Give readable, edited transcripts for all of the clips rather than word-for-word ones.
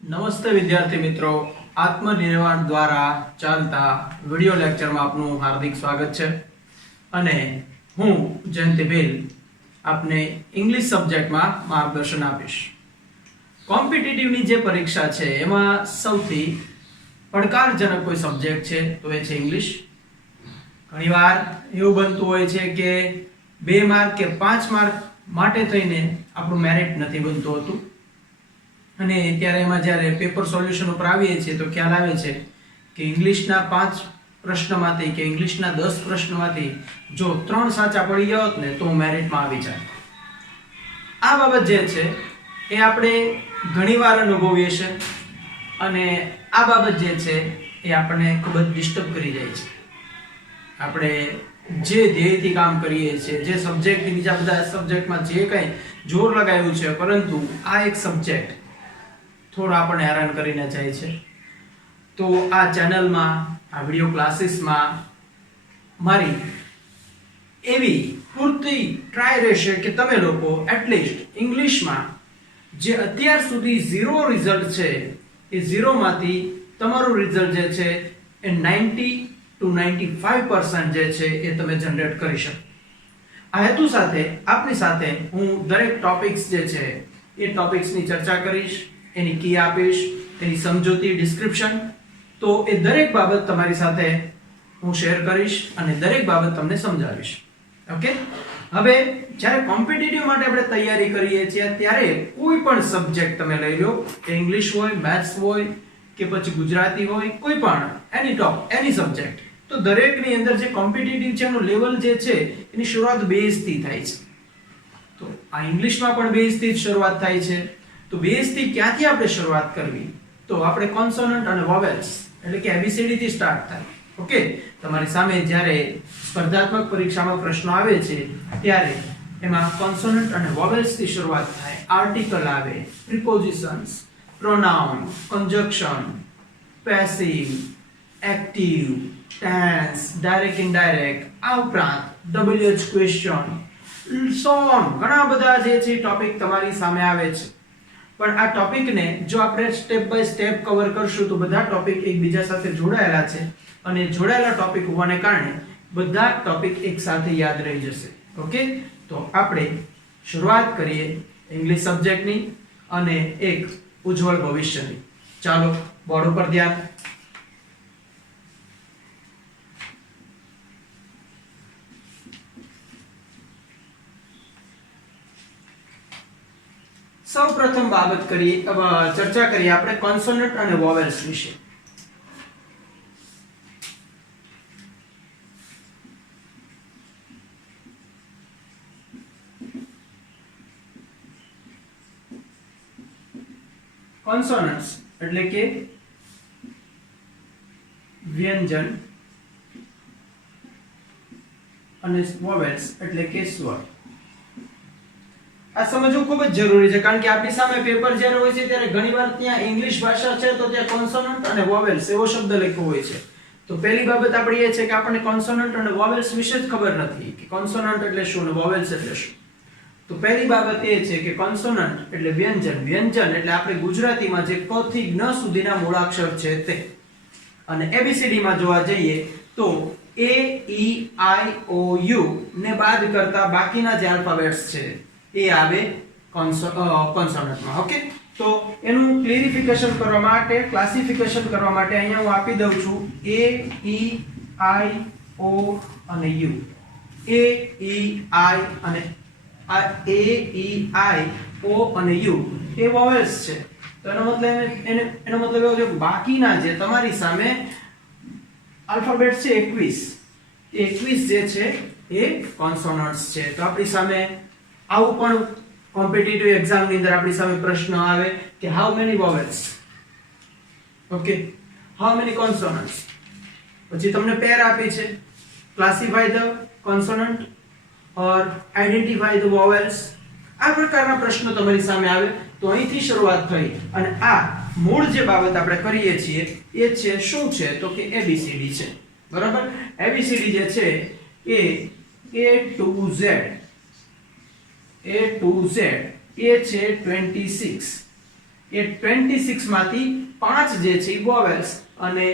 નમસ્તે વિદ્યાર્થી મિત્રો, આત્મનિર્માણ દ્વારા ચાલતા વિડિયો લેક્ચરમાં આપનું હાર્દિક સ્વાગત છે અને હું જયંતિ ભીલ આપને ઇંગ્લિશ સબ્જેક્ટમાં માર્ગદર્શન આપીશ. કોમ્પિટિટિવની જે પરીક્ષા છે એમાં સૌથી પડકારજનક કોઈ સબ્જેક્ટ છે તો એ છે ઇંગ્લિશ. ઘણીવાર એવું બનતું હોય છે કે 2 માર્ક કે 5 માર્ક માટે થઈને આપણું મેરિટ નથી બનતું હતું અને ત્યારે એમાં જ્યારે પેપર સોલ્યુશન ઉપર આવીએ છીએ તો ખ્યાલ આવે છે કે ઇંગ્લિશના 5 પ્રશ્નમાંથી કે ઇંગ્લિશના 10 પ્રશ્નોમાંથી જો 3 સાચા પડી ગયા હોત ને તો હું મેરિટમાં આવી જાય. આ બાબત જે છે એ આપણે ઘણીવાર અનુભવીએ છીએ અને આ બાબત જે છે એ આપણને ખૂબ જ ડિસ્ટર્બ કરી જાય છે. આપણે જે ધ્યેયથી કામ કરીએ છીએ, જે સબ્જેક્ટથી બીજા બધા સબ્જેક્ટમાં જે કંઈ જોર લગાવ્યું છે, પરંતુ આ એક સબ્જેક્ટ થોડો આપણને હેરાન કરીને જાય છે. તો આ ચેનલમાં, આ વિડિયો ક્લાસીસમાં મારી એવી પૂરતી ટ્રાય રહેશે કે તમે લોકો એટલીસ્ટ ઇંગ્લિશમાં જે અત્યાર સુધી 0 રિઝલ્ટ છે એ 0 માંથી તમારું રિઝલ્ટ જે છે એ 90 to 95% જે છે એ તમે જનરેટ કરી શકો. આ હેતુ સાથે આપની સાથે હું દરેક ટોપિક્સ જે છે એ ટોપિક્સની ચર્ચા કરીશ, એની કી આપીશ, એની સમજૂતી, ડિસ્ક્રિપ્શન, તો એ દરેક બાબત તમારી સાથે હું શેર કરીશ અને દરેક બાબત તમને સમજાવીશ. ઓકે, હવે જ્યારે કોમ્પિટિટિવ માટે આપણે તૈયારી કરીએ છીએ ત્યારે કોઈ પણ સબ્જેક્ટ તમે લઈ લો, કે ઇંગ્લિશ હોય, મેથ્સ હોય કે પછી ગુજરાતી હોય, કોઈ પણ એની સબ્જેક્ટ, તો દરેકની અંદર જે કોમ્પિટિટિવ છે એનું લેવલ જે છે એની શરૂઆત બેઝ થી થાય છે. તો આ ઇંગ્લિશમાં પણ બેઝ થી જ શરૂઆત થાય છે. તો બેઝ થી ક્યાંથી આપણે શરૂઆત કરવી? તો આપણે કોન્સોનન્ટ અને વોવેલ્સ એટલે કે ABCD થી સ્ટાર્ટ થાય. ઓકે, તમારી સામે જ્યારે સ્પર્ધાત્મક પરીક્ષામાં પ્રશ્નો આવે છે ત્યારે એમાં કોન્સોનન્ટ અને વોવેલ્સ થી શરૂઆત થાય. આર્ટિકલ આવે, prepositions, pronoun, conjunction, passive, active, tense, direct, indirect, આ ઉપરાંત WH ક્વેશ્ચન, સો ઓન, ઘણા બધા જે છે ટોપિક તમારી સામે આવે છે. પણ આ ટોપિકને જો આપણે સ્ટેપ બાય સ્ટેપ કવર કરશું તો બધા ટોપિક એકબીજા સાથે જોડાયેલા છે અને જોડાયેલા ટોપિક હોવાને કારણે બધા ટોપિક એક સાથે યાદ રહી જશે. ઓકે, તો આપણે શરૂઆત કરીએ ઇંગ્લિશ સબ્જેક્ટની અને એક ઉજ્જવળ ભવિષ્યની. ચાલો બોર્ડ ઉપર ધ્યાન. સૌપ્રથમ ચર્ચા કરીએ આપણે કોન્સોનન્ટ અને વોવેલ્સ વિશે. કોન્સોનન્ટ્સ એટલે કે વ્યંજન અને વોવેલ્સ એટલે કે સ્વર. આ સમજવું ખૂબ જ જરૂરી છે કારણ કે આપણી સામે પેપર જ્યારે હોય છે ત્યારે ઘણીવાર ત્યાં ઇંગ્લિશ ભાષા છે તો ત્યાં કોન્સોનન્ટ અને વોવેલ્સ એવો શબ્દ લખ્યો હોય છે. તો પહેલી બાબત આપણી એ છે કે આપણને કોન્સોનન્ટ અને વોવેલ્સ વિશે જ ખબર નથી કે કોન્સોનન્ટ એટલે શું અને વોવેલ્સ એટલે શું. તો પહેલી બાબત એ છે કે કોન્સોનન્ટ એટલે વ્યંજન. વ્યંજન એટલે આપણે ગુજરાતીમાં જે ક થી જ્ઞ સુધીના મૂળાક્ષર છે તે. અને ABCD માં જોવા જઈએ તો A, E, I, O, U ને બાદ કરતા બાકીના જે આલ્ફાબેટ્સ છે એ આવે કોન્સોનન્ટમાં. ઓકે, તો એનું ક્લેરિફિકેશન કરવા માટે, ક્લાસિફિકેશન કરવા માટે અહીંયા હું આપી દઉં છું A, E, I, O અને U. A, E, I અને આ A, E, I, O અને U એ વોવેલ્સ છે. તો એનો મતલબ એવો છે કે બાકીના જે તમારી સામે આલ્ફાબેટ છે 21 જે છે એ કોન્સોનન્ટ્સ છે. તો આપણી સામે આવું પણ કોમ્પિટિટિવ એક્ઝામ ની અંદર આપણી સામે પ્રશ્ન આવે કે how many vowels, okay, how many consonants. પછી તમને પેર આપી છે, classify the consonant or identify the vowels. આ પ્રકારના પ્રશ્નો તમારી સામે આવે તો અહીંથી શરૂઆત થઈ અને આ મૂળ જે બાબત આપણે કરીએ છીએ એ છે શું છે તો કે ABCD છે. બરાબર, ABCD જે છે એ A to Z એ છે 26, એ 26 માંથી 5 જે છે એ વોવેલ્સ અને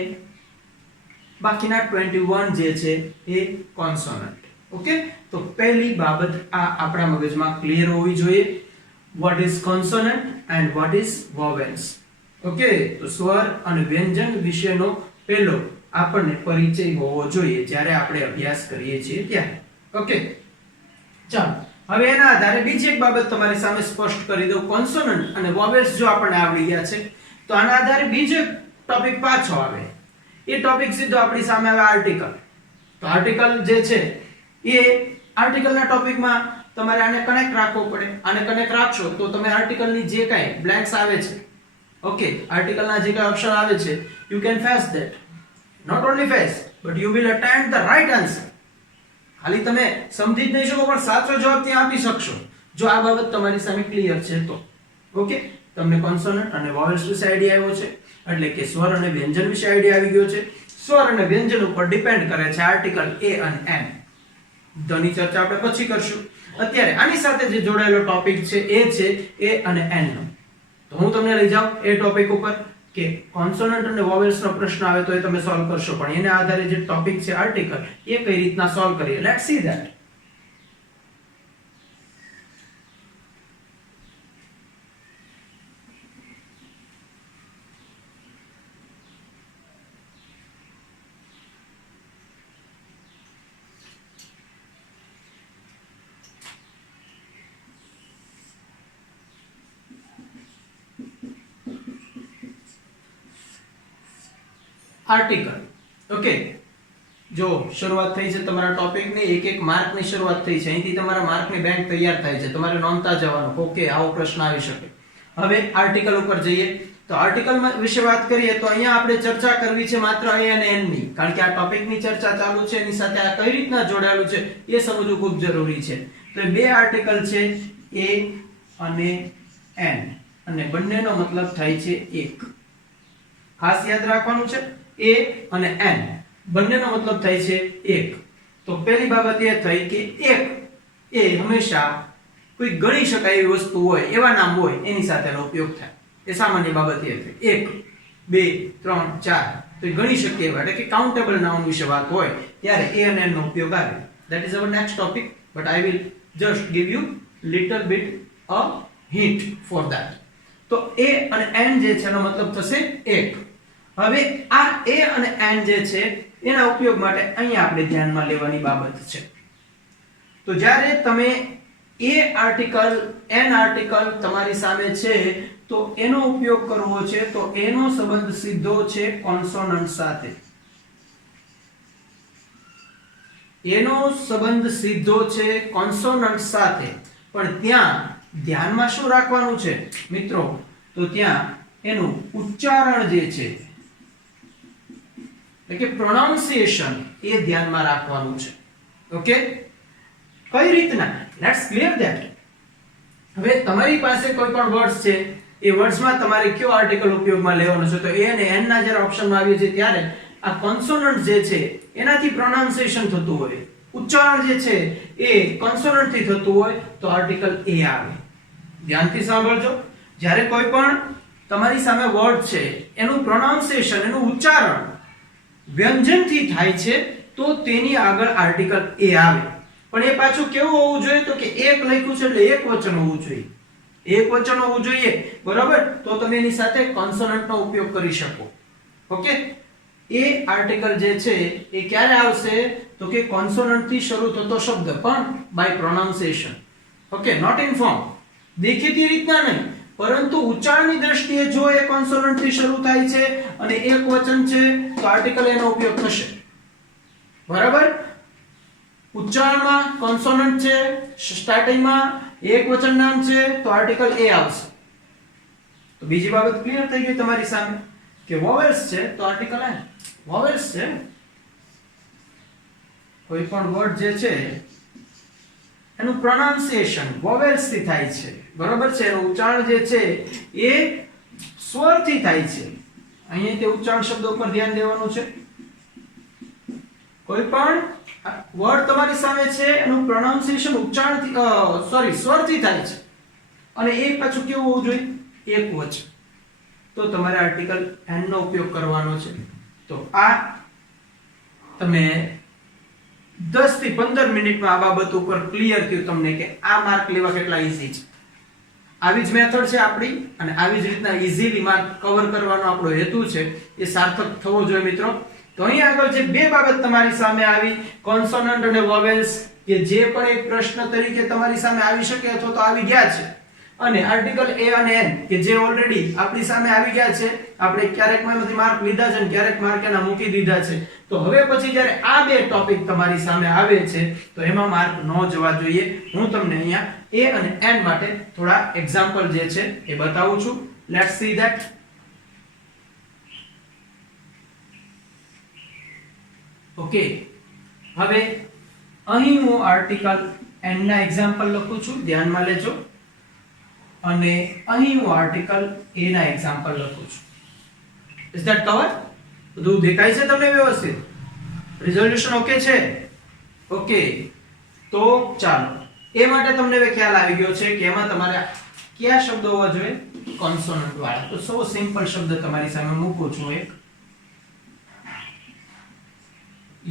બાકીના 21 જે છે એ કોન્સોનન્ટ. ઓકે, તો પહેલી બાબત આ આપણા મગજમાં ક્લિયર હોવી જોઈએ. what is consonant and what is vowels. Okay, તો સ્વર અને વ્યંજન વિશેનો પહેલો આપણને પરિચય હોવો જોઈએ જ્યારે આપણે અભ્યાસ કરીએ છીએ ત્યારે. ઓકે, ચાલો હવે એના આધારે બીજી એક બાબત તમારી સામે સ્પષ્ટ કરી દઉં. કોન્સોનન્ટ અને વોવેલ્સ જો આપણને આવડી ગયા છે તો આના આધારે બીજો ટોપિક પાછો આવે. એ ટોપિક સીધો આપણી સામે આવે આર્ટિકલ. તો આર્ટિકલ જે છે એ આર્ટિકલના ટોપિકમાં તમારે આને કનેક્ટ રાખવો પડે. આને કનેક્ટ રાખશો તો તમે આર્ટિકલની જે કાંઈ બ્લેન્ક્સ આવે છે, ઓકે, આર્ટિકલના જે કાંઈ અક્ષર આવે છે, you can face that. Not only face but you will attend the right answer. ખાલી તમે સમજી જ નહીં શકો પણ સાચો જવાબ ત્યાં આપી શકશો જો આ બાબત તમારી સામે ક્લિયર છે તો. ઓકે, તમને કોન્સોનન્ટ અને વોવેલ્સ વિશે આઈડિયા આવ્યો છે, એટલે કે સ્વર અને વ્યંજન વિશે આઈડિયા આવી ગયો છે. સ્વર અને વ્યંજન ઉપર ડિપેન્ડ કરે છે આર્ટિકલ એ અને એન. ધની ચર્ચા આપણે પછી કરશું. અત્યારે આની સાથે જે જોડાયેલો ટોપિક છે એ છે એ અને એન નો. તો હું તમને લઈ જાઉં એ ટોપિક ઉપર કે કોન્સોનન્ટ અને વોવેલ્સ નો પ્રશ્ન આવે તો એ તમે સોલ્વ કરશો, પણ એના આધારે જે ટોપિક છે આર્ટિકલ એ કઈ રીતના સોલ્વ કરીએ. Let's see that. Article. Okay, જો શરૂઆત થઈ છે તમારા ટોપિકની, એક એક માર્કની શરૂઆત થઈ છે. અહીંથી તમારા માર્કની બેંક તૈયાર થાય છે, તમારે નોંધતા જવાનું. ઓકે, આવો પ્રશ્ન આવી શકે. હવે આર્ટિકલ ઉપર જઈએ તો આર્ટિકલ વિશે વાત કરીએ તો અહીંયા આપણે ચર્ચા કરવી છે માત્ર એ અને એન ની, કારણ કે આ ટોપિકની ચર્ચા ચાલુ છે, એની સાથે આ કઈ રીતના જોડાયેલું છે એ સમજવું ખૂબ જરૂરી છે. તો બે આર્ટિકલ છે એ અને એન, અને બંનેનો મતલબ થાય છે એક. ખાસ યાદ રાખવાનું છે, એ અને એન બંનેનો મતલબ થાય છે એક. તો પહેલી બાબત એ થઈ કે એક એ હંમેશા કોઈ ગણી શકાય એવી વસ્તુ હોય, એવા નામ હોય, એની સાથેનો ઉપયોગ થાય. એ સામાન્ય બાબત એ થઈ. 1 2 3 4 તો ગણી શકીએ એવા, એટલે કે કાઉન્ટેબલ નાઉન વિશે વાત હોય ત્યારે એ અને એન નો ઉપયોગ આવે. That is our next topic, but I will just give you little bit a hint for that. તો એ અને એન જે છે એનો મતલબ થશે એક. હવે આ એ અને એન જે છે એના ઉપયોગ માટે અહીંયા આપણે ધ્યાનમાં લેવાની બાબત છે. તો જ્યારે તમે એ આર્ટિકલ એન આર્ટિકલ તમારી સામે છે તો એનો ઉપયોગ કરવો છે તો એનો સંબંધ સીધો છે કોન્સોનન્ટ સાથે. એનો સંબંધ સીધો છે કોન્સોનન્ટ સાથે. પણ ત્યાં ધ્યાનમાં શું રાખવાનું છે મિત્રો? તો ત્યાં એનું ઉચ્ચારણ જે છે એટલે કે પ્રોનાઉન્સિએશન એ ધ્યાનમાં રાખવાનું છે. ઓકે, કઈ રીતના? Let's clear that. હવે તમારી પાસે કોઈ પણ વર્ડ્સ છે, એ વર્ડ્સમાં તમારે કયો આર્ટિકલ ઉપયોગમાં લેવાનો છે? તો એ અને એન ના જ્યારે ઓપ્શનમાં આવીએ છે ત્યારે આ કોન્સોનન્ટ જે છે એનાથી પ્રોનાઉન્સિએશન થતું હોય, ઉચ્ચારણ જે છે એ કોન્સોનન્ટ થી થતું હોય તો આર્ટિકલ એ આવે. ધ્યાનથી સાંભળજો. જ્યારે કોઈ પણ તમારી સામે વર્ડ છે એનું પ્રોનાઉન્સિએશન, એનું ઉચ્ચારણ વ્યંજનથી થાય છે તો તેની આગળ આર્ટિકલ એ આવે. પણ એ પાછું કેવું હોવું જોઈએ? તો કે એક લખ્યું છે એટલે એક વચન હોવું જોઈએ. એક વચન હોવું જોઈએ, બરાબર? તો તમે એની સાથે કોન્સોનન્ટ નો ઉપયોગ કરી શકો. ઓકે, એ આર્ટિકલ જે છે એ ક્યારે આવશે? તો કે કોન્સોનન્ટ થી શરૂ થતો શબ્દ પણ by pronunciation. Okay, not in form, દેખીતી રીતના નહીં, પરંતુ ઉચ્ચારણની દ્રષ્ટિએ જો એ કોન્સોનન્ટ થી શરૂ થાય છે અને એક વચન છે તો આર્ટિકલ એનો ઉપયોગ થશે. બરાબર? ઉચ્ચારણમાં કોન્સોનન્ટ છે, સ્ટાર્ટિંગમાં એક વચન નામ છે તો આર્ટિકલ એ આવશે. તો બીજી બાબત ક્લિયર થઈ ગઈ તમારી સામે કે વોવેલ્સ છે તો આર્ટિકલ એન. વોવેલ્સ છે, કોઈ પણ વર્ડ જે છે એનું પ્રોનાઉન્સિએશન વોવેલ્સ થી થાય છે. બરાબર છે? એનું ઉચ્ચારણ જે છે એ સ્વરથી થાય છે. અહીંયા તે ઉચ્ચારણ શબ્દ ઉપર ધ્યાન દેવાનું છે. કોઈ પણ વર્ડ તમારી સામે છે એનું પ્રોનાઉન્સિએશન ઉચ્ચારણથી સ્વરથી થાય છે અને એ પાછું કેવું હોવું જોઈએ? એક વચન. તો તમારે આર્ટિકલ એન નો ઉપયોગ કરવાનો છે. તો આ તમે 10 થી 15 મિનિટમાં આ બાબત ઉપર ક્લિયર થયું તમને કે આ માર્ક લેવા કેટલા ઈઝી છે. આવી જ મેથડ છે આપણી અને આવી જ રીતના ઈઝીલી માર્ક કવર કરવાનો આપણો હેતુ છે એ સાર્થક થવો જોઈએ મિત્રો. તો અહીં આગળ જે બે બાબત તમારી સામે આવી, કોન્સોનન્ટ અને વોવેલ્સ, કે જે પણ એક પ્રશ્ન તરીકે તમારી સામે આવી શકે અથવા તો આવી ગયા છે, અને આર્ટિકલ એ અને એન કે જે ઓલરેડી આપણી સામે આવી ગયા છે, આપણે ક્યારેક એમાંથી માર્ક લીધા છે અને ક્યારેક માર્ક એના મૂકી દીધા છે. તો હવે પછી જ્યારે આ બે ટોપિક તમારી સામે આવે છે તો એમાં માર્ક ન જવા જોઈએ. હું તમને અહીંયા એ અને એન માટે થોડા એક્ઝામ્પલ જે છે એ બતાવું છું. Let's see that. ઓકે, હવે અહીં હું આર્ટિકલ એન ના એક્ઝામ્પલ લખું છું, ધ્યાનમાં લેજો, અને અહીં હું આર્ટિકલ એ ના એક્ઝામ્પલ લખું છું. Is that cover? બધું દેખાય છે તમને વ્યવસ્થિત? રિઝોલ્યુશન ઓકે છે? ઓકે, તો ચાલો એ માટે તમને હવે ખ્યાલ આવી ગયો છે કે એમાં તમારે કયા શબ્દો હોવા જોઈએ, કોન્સોનન્ટ વાળા. તો સો સિમ્પલ શબ્દ તમારી સામે મૂકું છું. એક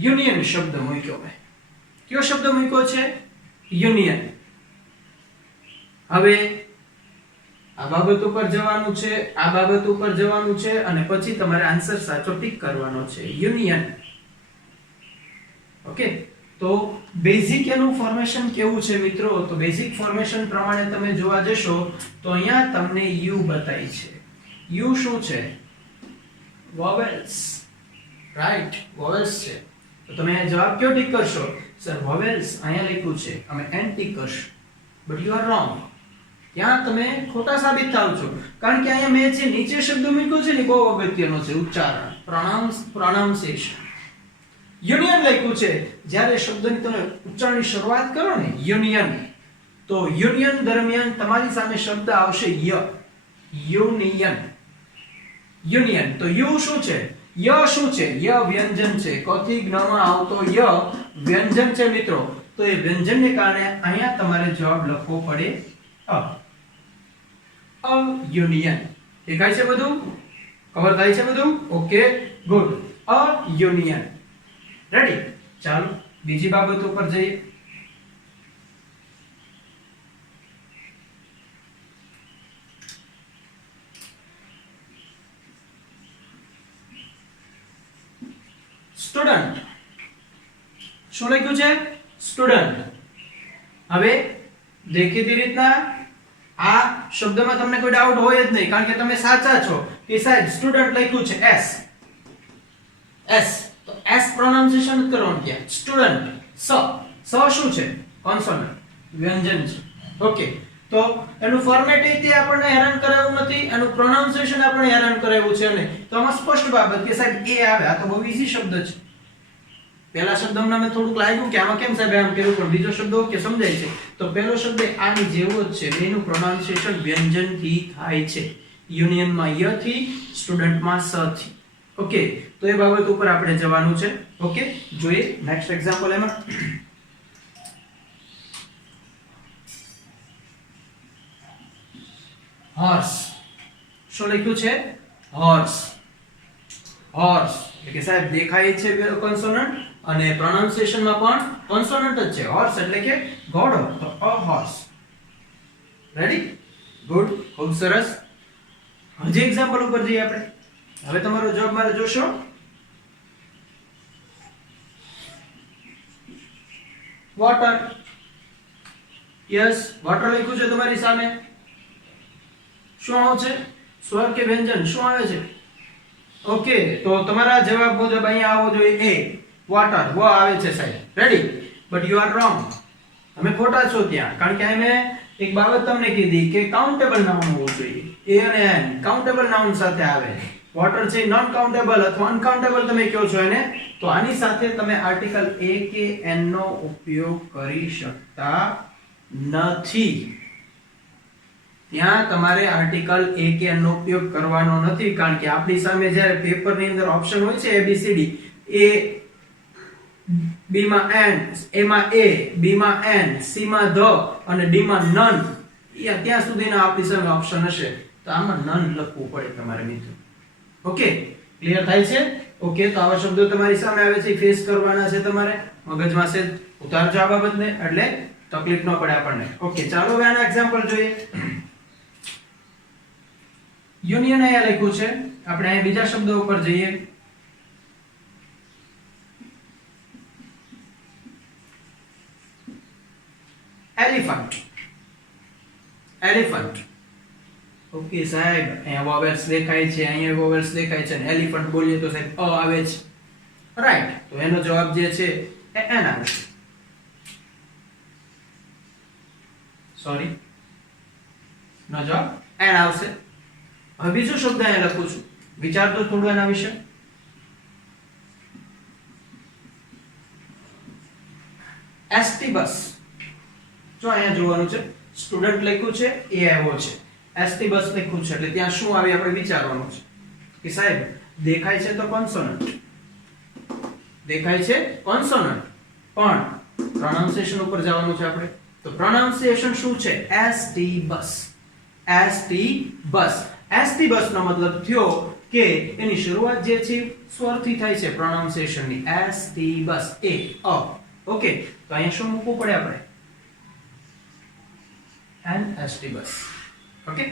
યુનિયન શબ્દ મૂક્યો મેં. કયો શબ્દ મૂક્યો છે? યુનિયન. હવે આ બાબત ઉપર જવાનું છે, આ બાબત ઉપર જવાનું છે, અને પછી તમારે આન્સર સાચો ટીક કરવાનો છે. યુનિયન. ઓકે, તો બેઝિક એનું ફોર્મેશન કેવું છે મિત્રો? તો બેઝિક ફોર્મેશન પ્રમાણે તમે જોવા જશો તો અહીંયા તમને યુ બતાઈ છે. યુ શું છે? વોવેલ્સ. રાઈટ, વોવેલ્સ છે. તો તમે જવાબ કયો ટીક કરશો? સર વોવેલ્સ અહીંયા લખ્યું છે, અમે એન ટીક કરશું. But you are wrong. ત્યાં તમે ખોટા સાબિત થાવ છો, કારણ કે અહીંયા મેં જે નીચે શબ્દ મૂક્યો છે ને બહુ અગત્યનો છે. ઉચ્ચારણ, પ્રોનાઉન્સિએશન. યુનિયન લખ્યું છે. જ્યારે શબ્દની તમે ઉચ્ચારણની શરૂઆત કરો ને યુનિયન, તો યુનિયન દરમિયાન તમારી સામે શબ્દ આવશે ય. યુનિયન. યુનિયન. તો યુ શું છે? ય શું છે? ય વ્યંજન છે. કથી જ્ઞમાં આવતો ય વ્યંજન છે મિત્રો. તો એ વ્યંજનને કારણે અહીંયા તમારે જવાબ લખવો પડે અ. યુનિયન. દેખાય છે બધું? કવર થાય છે બધું? Okay, good. A union. Ready? ચાલો બીજી બાબત ઉપર જઈએ. સ્ટુડન્ટ. શું લખ્યું છે? સ્ટુડન્ટ. હવે દેખીતી રીતના આ શબ્દમાં તમને કોઈ ડાઉટ હોય જ નહીં, કારણ કે તમે સાચા છો કે સાહેબ સ્ટુડન્ટ લખ્યું છે એસ. એસ તો એસ પ્રોનાઉન્સિએશન કરવાનું કે સ્ટુડન્ટ. સ શું છે? કોન્સોનન્ટ, વ્યંજન છે. ઓકે, તો એનું ફોર્મેટ તે આપણને હેરાન કરાવ્યું નથી, એનું પ્રોનાઉન્સિએશન આપણે હેરાન કરાવ્યું છે ને. તો આમાં સ્પષ્ટ બાબત કે સાહેબ એ આવે. આ તો બહુ ઈઝી શબ્દ છે. પહેલા શબ્દમાં મને થોડુંક લાગ્યું કે આમાં કેમ સાહેબ આમ કર્યું, પણ બીજો શબ્દ ઓકે સમજાય છે. તો પહેલો શબ્દ આની જેવો જ છે, એનું પ્રોનાઉન્સિએશન વ્યંજન થી થાય છે. યુનિયનમાં ય થી, સ્ટુડન્ટમાં સ થી. ઓકે, તો એ બાબત ઉપર આપણે જવાનું છે. ઓકે, જોઈએ નેક્સ્ટ એક્ઝામ્પલ. એમાં હોર્સ. શું લખ્યું છે? હોર્સ. હોર્સ એટલે કે સાહેબ દેખાય છે કોન્સોનન્ટ અને પ્રોનાઉન્સિએશનમાં પણ કોન્સોનન્ટ જ છે. હોર્સ એટલે કે ઘોડો. તો અ હોર્સ. રેડી? ગુડ, ખૂબ સરસ. હજી એક્ઝામ્પલ ઉપર જઈએ આપણે. હવે તમારો જવાબ મારે જોશો. વોટર. યસ, વોટર લખ્યું છે તમારી સામે. શું આવશે? સ્વર કે વ્યંજન શું આવે છે? ઓકે, તો તમારા જવાબ મુજબ અહીંયા આવવો જોઈએ એ. વોટર. વ આવે છે સાહેબ. Ready? But you are wrong. તમે ખોટા છો ત્યાં, કારણ કે મેં એક બાબત તમને કીધી કે કાઉન્ટેબલ નાઉન હોવું જોઈએ. એ અને એન કાઉન્ટેબલ નાઉન સાથે આવે. વોટર છે નોન કાઉન્ટેબલ અથવા અનકાઉન્ટેબલ તમે કહો છો એને. તો આની સાથે તમે આર્ટિકલ એ કે એન નો ઉપયોગ કરી શકતા નથી. ત્યાં તમારે આર્ટિકલ એ કે એન નો ઉપયોગ કરવાનો નથી, કારણ કે આપણી સામે જ્યારે પેપરની અંદર ઓપ્શન હોય છે ABCD, એ બી માં એન, એ માં એ, બી માં એન, સી માં ધ અને ડી માં નન, ત્યાં સુધીના આપણી સામે ઓપ્શન હશે. તો આમાં નન લખવું પડે તમારે મિત્રો. ઓકે, ક્લિયર થાય છે? ઓકે, તો આવા શબ્દો તમારી સામે આવે છે, ફેસ કરવાના છે તમારે, મગજમાં છે ઉતારજો આ બાબતને, એટલે તકલીફ ન પડે આપણને. ઓકે, ચાલો હવે આના એક્ઝામ્પલ જોઈએ. યુનિયન અહીંયા લખ્યું છે, આપણે અહીંયા બીજા શબ્દો ઉપર જઈએ. એલિફન્ટ. એલિફન્ટ. ઓકે સાહેબ, અહીંયા વોવેલ્સ દેખાય છે, અહીંયા વોવેલ્સ દેખાય છે, અને એલિફન્ટ બોલીએ તો સાહેબ અ આવે છે. રાઈટ, તો એનો જવાબ જે છે એ એન આવશે. સોરી, નો જવાબ એન આવશે. હવે બીજો શબ્દ અહીંયા લખું છું, વિચાર તો થોડું એના વિશે. ST bus. જો અહીંયા જોવાનું છે, સ્ટુડન્ટ લખ્યું છે, એ આવ્યો છે, એસટી બસ લખ્યું છે, એટલે ત્યાં શું આવે આપણે વિચારવાનું છે કે સાહેબ દેખાય છે તો કોન્સોનન્ટ, દેખાય છે કોન્સોનન્ટ, પણ પ્રોનાઉન્સિએશન ઉપર જવાનું છે આપણે. તો પ્રોનાઉન્સિએશન શું છે? ST bus. ST bus. ST bus નો મતલબ થયો કે એની શરૂઆત જે છે સ્વરથી થાય છે, પ્રોનાઉન્સિએશન ની. એસટી બસ, એ અ. ઓકે, તો અહીંયા શું મૂકવું પડે આપણે? An ST bus. Okay,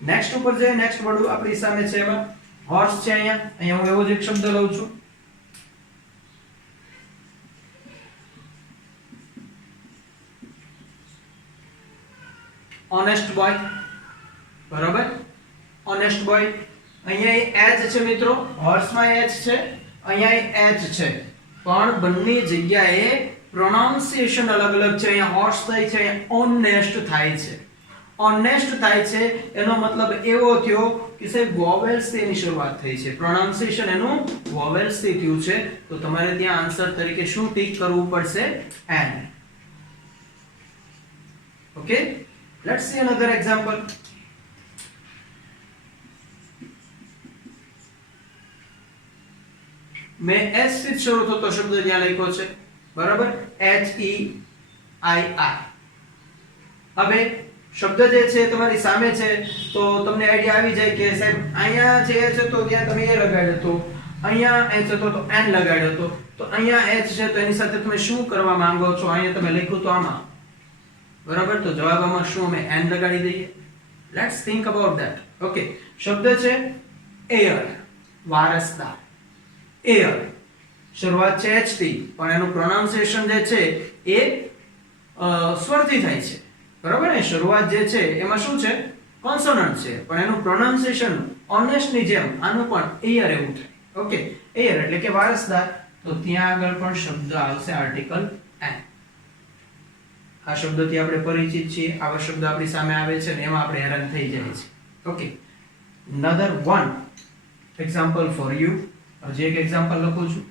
next ઉપર જે નેક્સ્ટ વર્ડ આપણી સામે છે એમાં હોર્સ છે. અહીંયા હું એવો જ એક શબ્દ લઉં છું, ઓનેસ્ટ બોય. બરાબર, ઓનેસ્ટ બોય. અહીંયા એચ છે મિત્રો, હોર્સમાં એચ છે, અહીંયા એચ છે, પણ બંને જગ્યાએ પ્રોનાઉન્સિએશન અલગ અલગ છે. અહીંયા હોર્સ થાય છે, અહીંયા ઓનેસ્ટ થાય છે. ઓનેસ્ટ થાય છે એનો મતલબ એવો થયો કે સાહેબ વોવેલ્સ થી એની શરૂઆત થઈ છે, પ્રોનાઉન્સિએશન એનું વોવેલ્સ થી થયું છે. તો તમારે ત્યાં આન્સર તરીકે શું ટીક કરવું પડશે? An. Okay, let's see another example. મેં એસ થી શરૂ થતો શબ્દ ત્યાં લખ્યો છે. બરાબર, એચ ઈ આઈ આઈ. હવે શબ્દ જે છે તમારી સામે છે, તો તમને આઈડિયા આવી જાય કે સાહેબ અહીંયા જે છે તો ત્યાં તમે એ લગાડ્યો તો, અહીંયા એચ હતો તો એન લગાડ્યો હતો, તો અહીંયા એચ છે તો એની સાથે તમે શું કરવા માંગો છો? અહીંયા તમે લખ્યું તો આમાં. બરાબર, તો જવાબમાં શું અમે એન લગાડી દઈએ. Let's think about that. Okay, શબ્દ છે એયર, વારસદાર. એયર, શરૂઆત છે એચ થી, પણ એનું પ્રોનાઉન્સિએશન જે છે એ સ્વરથી થાય છે. બરાબર ને, શરૂઆત જે છે એમાં શું છે? કોન્સોનન્ટ છે, પણ એનું પ્રોનાઉન્સિએશન ઓનેસ્ટ ની જેમ આનું પણ એયર એવું થાય. ઓકે, એયર એટલે કે વારસદાર. તો ત્યાં આગળ પણ શબ્દ આવશે આર્ટિકલ એન. આ શબ્દથી આપણે પરિચિત છીએ, આવા શબ્દ આપણી સામે આવે છે ને એમાં આપણે હેરાન થઈ જાય છે. Okay, another one example for you. હજી એક એક્ઝામ્પલ લખું છું.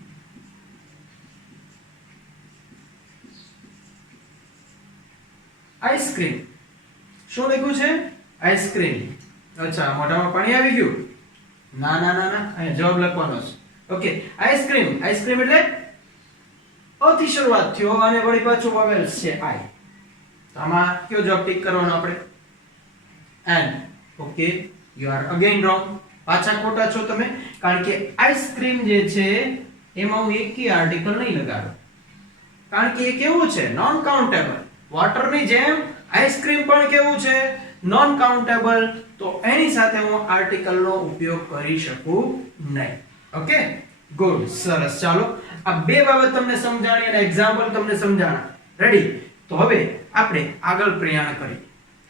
આઈસ્ક્રીમ. શું લખ્યું છે? આઈસ્ક્રીમ. અચ્છા, મોઢામાં પાણી આવી ગયું? ના ના ના ના, અહીંયા જવાબ લખવાનો છે. Okay, ice cream. આઈસ્ક્રીમ એટલે અ થી શરૂઆત થયો અને વળી પાછું વોવેલ્સ છે આઈ. આમાં કયો જવાબ ટીક કરવાનો આપણે? An. Okay, you are again wrong. પાછા ખોટા છો તમે, કારણ કે આઈસ્ક્રીમ જે છે એમાં હું એકી આર્ટિકલ નહીં લગાડું, કારણ કે એ કેવું છે? Non countable. વોટરની જેમ આઈસ્ક્રીમ પણ કેવું છે? Non countable. તો એની સાથે હું આર્ટિકલનો ઉપયોગ કરી શકું નહીં. ઓકે, ગુડ, સરસ. ચાલો, આ બે બાબત તમને સમજાણી અને એક્ઝામ્પલ તમને સમજાણા. રેડી? તો હવે આપણે આગળ પ્રયાણ કરીએ.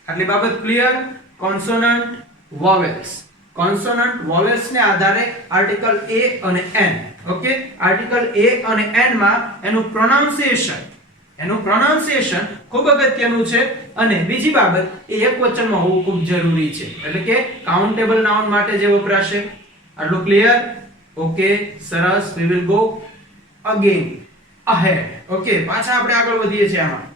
આટલી બાબત clear? Consonant, vowels. Consonant vowels ને આધારે આર્ટિકલ એ અને એન. ઓકે, આર્ટિકલ એ અને એન માં એનું પ્રોનાઉન્સિએશન ખૂબ અગત્યનું છે. અને બીજી બાબત, એ એકવચનમાં હોવું ખૂબ જરૂરી છે, એટલે કે કાઉન્ટેબલ નાઉન માટે જે વપરાશે. આટલું ક્લિયર? ઓકે, સરસ. we will go again ahead. Okay, પાછા આપણે આગળ વધીએ છીએ આમાં.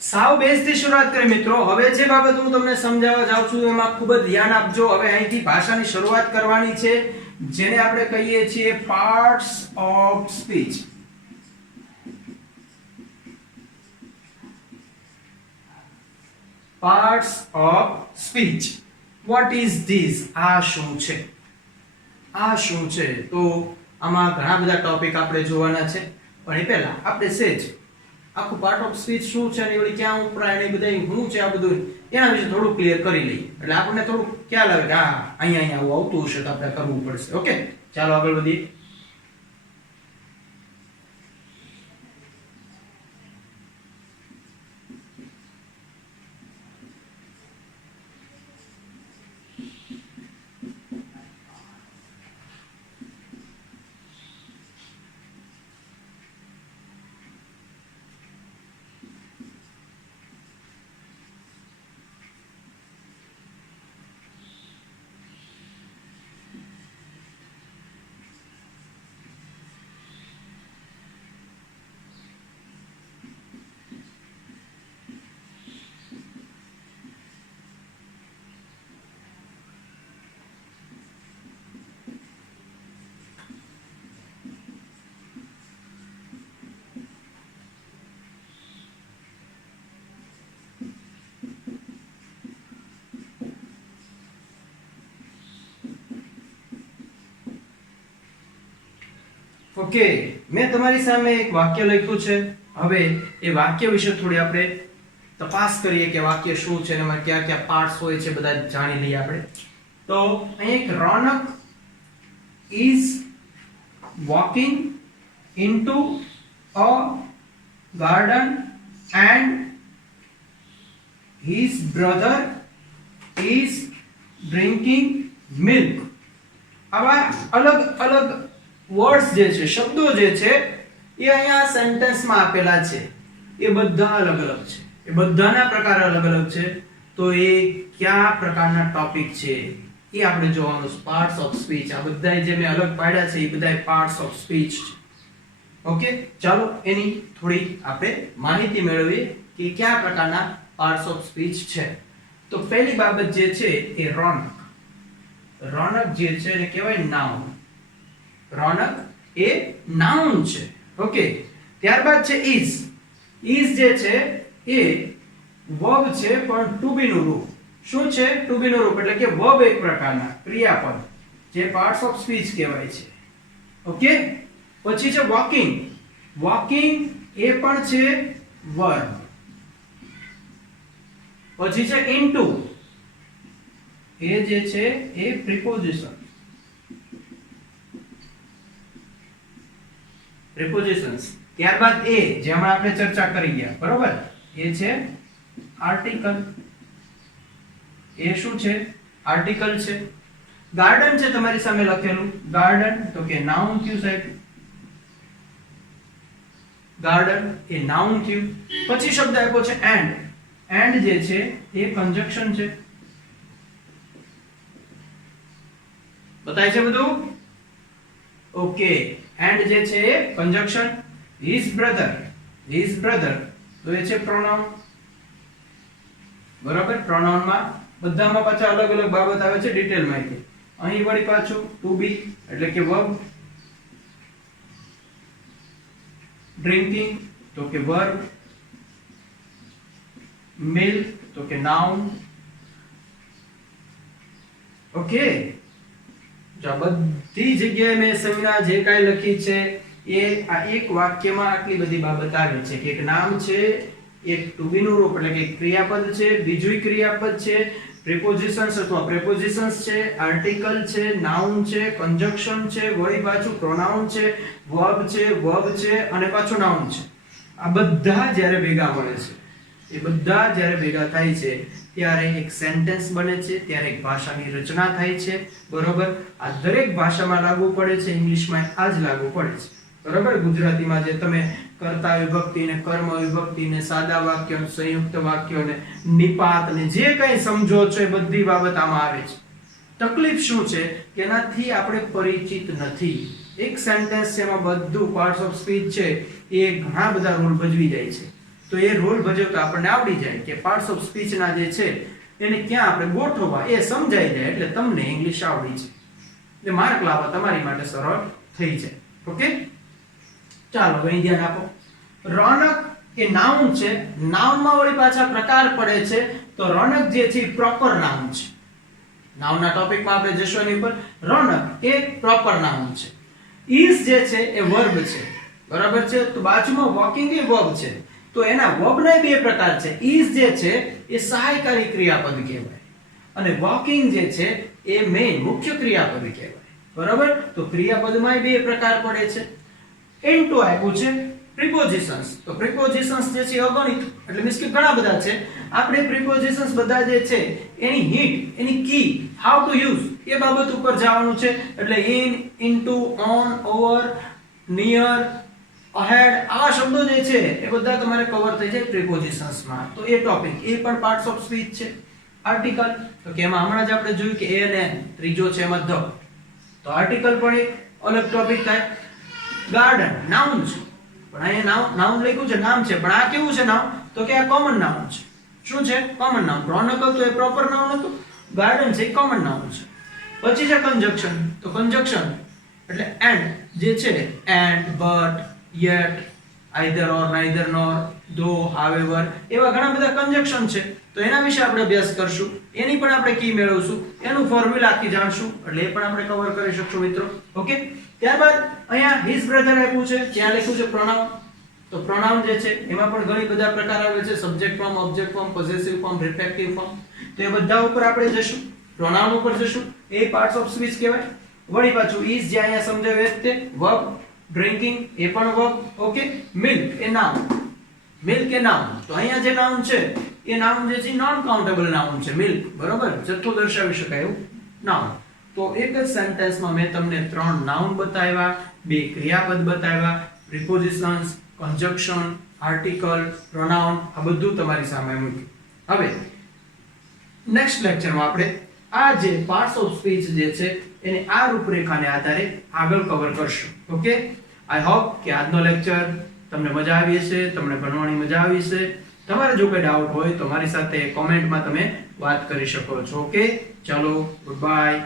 સાવ બેઝથી શરૂઆત કરી મિત્રો. હવે જે બાબત હું તમને સમજાવવા જાઉં છું એમાં ખૂબ જ ધ્યાન આપજો. હવે અહીંથી ભાષાની શરૂઆત કરવાની છે, જેને આપણે કહીએ છીએ parts of speech. Parts of speech. What is this? આ શું છે? આ શું છે? તો આમાં ઘણા બધા ટોપિક આપણે જોવાના છે, પણ એ પહેલા આપણે સેજ આખું પાર્ટ ઓફ સ્પીચ શું છે અને એવડી ક્યાં ઉપરાય ને બધા શું છે આ બધું એના વિશે થોડું ક્લિયર કરી લઈએ, એટલે આપણને થોડું ખ્યાલ આવે કે હા અહીંયા આવું આવતું હશે તો આપણે કરવું પડશે. ઓકે, ચાલો આગળ વધીએ. ઓકે, મેં તમારી સામે એક વાક્ય લખ્યું છે. હવે એ વાક્ય વિશે થોડી આપણે તપાસ કરીએ કે વાક્ય શું છે અને એમાં કયા કયા પાર્ટ્સ હોય છે, બધા જાણી લઈએ આપણે. તો અહીં એક રોનક is walking into a garden and his brother is drinking milk. આવા અલગ અલગ વર્ડ્સ જે છે, શબ્દો જે છે એ અહીંયા સેન્ટેન્સમાં આપેલા છે. એ બધા અલગ અલગ છે, એ બધાના પ્રકાર અલગ અલગ છે. તો એ કયા પ્રકારના ટોપિક છે એ આપણે જોવાનું છે. પાર્ટ્સ ઓફ સ્પીચ, આ બધા જે મેં અલગ પાડ્યા છે એ બધા પાર્ટ્સ ઓફ સ્પીચ છે. ઓકે, ચાલો એની થોડી આપણે માહિતી મેળવીએ કે કયા પ્રકારના પાર્ટ્સ ઓફ સ્પીચ છે. તો પહેલી બાબત જે છે એ રોનક. રોનક જે છે એને કહેવાય નાઉન. રોનક એ નાઉન છે. ઓકે, ત્યારબાદ છે is. is જે છે એ verb છે, પણ to be નું રૂપ. શું છે? to be નું રૂપ એટલે કે verb એક પ્રકારના ક્રિયાપદ જે પાર્ટ્સ ઓફ સ્પીચ કહેવાય છે. ઓકે, પછી છે walking. walking એ પણ છે verb. પછી છે into. એ જે છે એ preposition. prepositions. ત્યારબાદ એ જે હમણાં આપણે ચર્ચા કરી ગયા, બરોબર? એ છે આર્ટિકલ. એ શું છે? આર્ટિકલ છે. ગાર્ડન છે તમારી સામે લખેલું, ગાર્ડન તો કે નાઉન થયું સાહેબ. ગાર્ડન એ નાઉન થયું. પછી શબ્દ આપ્યો છે એન્ડ. એન્ડ જે છે એ કંજક્શન છે. બતાય છે બધું? ઓકે, એન્ડ જે છે એ conjunction. his brother. his brother તો એ છે પ્રોનાઉન. બરાબર? પ્રોનાઉન માં બધામાં પાછા અલગ અલગ બાબત આવે છે, ડિટેલ માહિતી. અહીં વળી પાછું to be એટલે કે verb. drinking તો કે verb. milk તો કે noun. ઓકે, જો બધી જગ્યાએ મેં સંજ્ઞા જે કાંઈ લખી છે એ આ એક વાક્યમાં આટલી બધી બાબત આવી છે કે એક નામ છે, એક to be નું રૂપ એટલે કે ક્રિયાપદ છે, બીજું ક્રિયાપદ છે, prepositions અથવા prepositions છે, article છે, noun છે, conjunction છે, વળી પાછું pronoun છે, verb છે અને પાછું noun છે. આ બધા જ્યારે ભેગા મળે છે, એ બધા જ્યારે ભેગા થાય છે ત્યારે એક સેન્ટેન્સ બને છે, ત્યારે એક ભાષાની રચના થાય છે. બરોબર? આ દરેક ભાષામાં લાગુ પડે છે, ઇંગ્લિશમાં આ જ લાગુ પડે છે. બરોબર? ગુજરાતીમાં જે તમે કર્તા વિભક્તિ ને કર્મ વિભક્તિ ને સાદા વાક્યો ને સંયુક્ત વાક્યો ને નિપાત ને જે કંઈ સમજો છો એ બધી બાબત આમાં આવે છે. તકલીફ શું છે કે એનાથી આપણે પરિચિત નથી. એક સેન્ટેન્સ છે એમાં બધું પાર્ટ્સ ઓફ સ્પીચ છે એ ઘણા બધા રોલ ભજવી જાય છે. તો એ રોલ ભજવતા આપણને આવડી જાય કે પાર્ટ્સ ઓફ સ્પીચ ના જે છે એને ક્યાં આપણે ગોઠવવા એ સમજાઈ જાય એટલે તમને ઇંગ્લિશ આવડી છે. એટલે માર્ક લાવવા તમારી માટે સરળ થઈ જાય. ઓકે, ચાલો અહીં ધ્યાન આપો. રોનક એ નાઉન છે. નાઉન માં વળી પાછા પ્રકાર પડે છે. તો રોનક જે છે પ્રોપર નાઉન છે. નાઉન ના ટોપિક માં આપણે જશું એની ઉપર. રોનક એ પ્રોપર નાઉન છે. ઇઝ જે છે એ વર્બ છે, બરાબર છે. તો બાજુમાં વોકિંગ એ વર્બ છે. તો એના વર્બ ના બે પ્રકાર છે. ઇઝ જે છે એ સહાયકારી ક્રિયાપદ કહેવાય અને વોકિંગ જે છે એ મેઇન મુખ્ય ક્રિયાપદ કહેવાય, બરાબર. તો ક્રિયાપદમાં બે પ્રકાર પડે છે. ઇન્ટુ આપ્યું છે પ્રિપોઝિશન્સ. તો પ્રિપોઝિશન્સ જે છે અગણિત એટલે મીન્સ કે ઘણા બધા છે. આપણે પ્રિપોઝિશન્સ બધા જે છે એની હિન્ટ, એની કી, હાઉ ટુ યુઝ એ બાબત ઉપર જવાનું છે. એટલે in, into, on, over, near, ahead આવા શબ્દો જે છે એ બધા તમારે કવર થઈ જાય પ્રિપોઝિશન્સ માં. તો એ ટોપિક એ પણ પાર્ટ્સ ઓફ સ્પીચ છે. આર્ટિકલ તો કે એમાં હમણાં જ આપણે જોયું કે એ અને એન, ત્રીજો છે એમાં ધ. તો આર્ટિકલ પણ એક અલગ ટોપિક થાય. ગાર્ડન નાઉન છે પણ અહીંયા નાઉન લખ્યું છે, નામ છે, પણ આ કેવું છે નામ? તો કે આ કોમન નાઉન છે. શું છે? Common noun. ક્રોનિકલ તો એ પ્રોપર નાઉન હતું, ગાર્ડન છે એ કોમન નાઉન છે. પછી છે કન્જક્શન. તો કન્જક્શન એટલે એન્ડ જે છે, and, but, yet, either or, neither nor, though, however એવા ઘણા બધા કન્જક્શન છે. તો એના વિશે આપણે અભ્યાસ કરશું. એની પણ આપણે કી મેળવશું, એનું ફોર્મ્યુલા આખી જાણશું એટલે એ પણ આપણે કવર કરી શકશું મિત્રો. ઓકે, ત્યારબાદ અહીંયા his brother આપ્યું છે, ત્યાં લખ્યું છે પ્રોનાઉન. તો પ્રોનાઉન જે છે એમાં પણ ઘણી બધા પ્રકાર આવે છે. Subject form, object form, possessive form, reflective form. તો એ બધા ઉપર આપણે જશું, પ્રોનાઉન ઉપર જશું. એ પાર્ટ્સ ઓફ સ્પીચ કહેવાય. વળી પાછું is જે અહીંયા સમજાવ્યું એ તે વર્બ. ડ્રિંકિંગ એ પણ વર્બ. ઓકે, મિલ્ક એ નાઉન. મિલ્ક એ નાઉન. તો અહીંયા જે નાઉન છે એ નાઉન જે છે નોન કાઉન્ટેબલ નાઉન છે. મિલ્ક, બરોબર, જથ્થો દર્શાવી શકાય એવું નાઉન. તો એક જ સેન્ટેન્સમાં મેં તમને 3 નાઉન બતાવ્યા, 2 ક્રિયાપદ બતાવ્યા, પ્રિપોઝિશન્સ, કન્જક્શન, આર્ટિકલ, પ્રોનાઉન, આ બધું તમારી સામે મૂક્યું. હવે નેક્સ્ટ લેક્ચરમાં આપણે આ જે પાર્ટ્સ ઓફ સ્પીચ જે છે એને આ રૂપરેખાને આધારે આગળ કવર કરશું. ઓકે, આઈ હોપ કે આજનો લેક્ચર તમને મજા આવી હશે, તમને ભણવાની મજા આવી હશે. તમારે જો કોઈ ડાઉટ હોય તો મારી સાથે કોમેન્ટમાં તમે વાત કરી શકો છો. ઓકે, ચાલો, ગુડ બાય.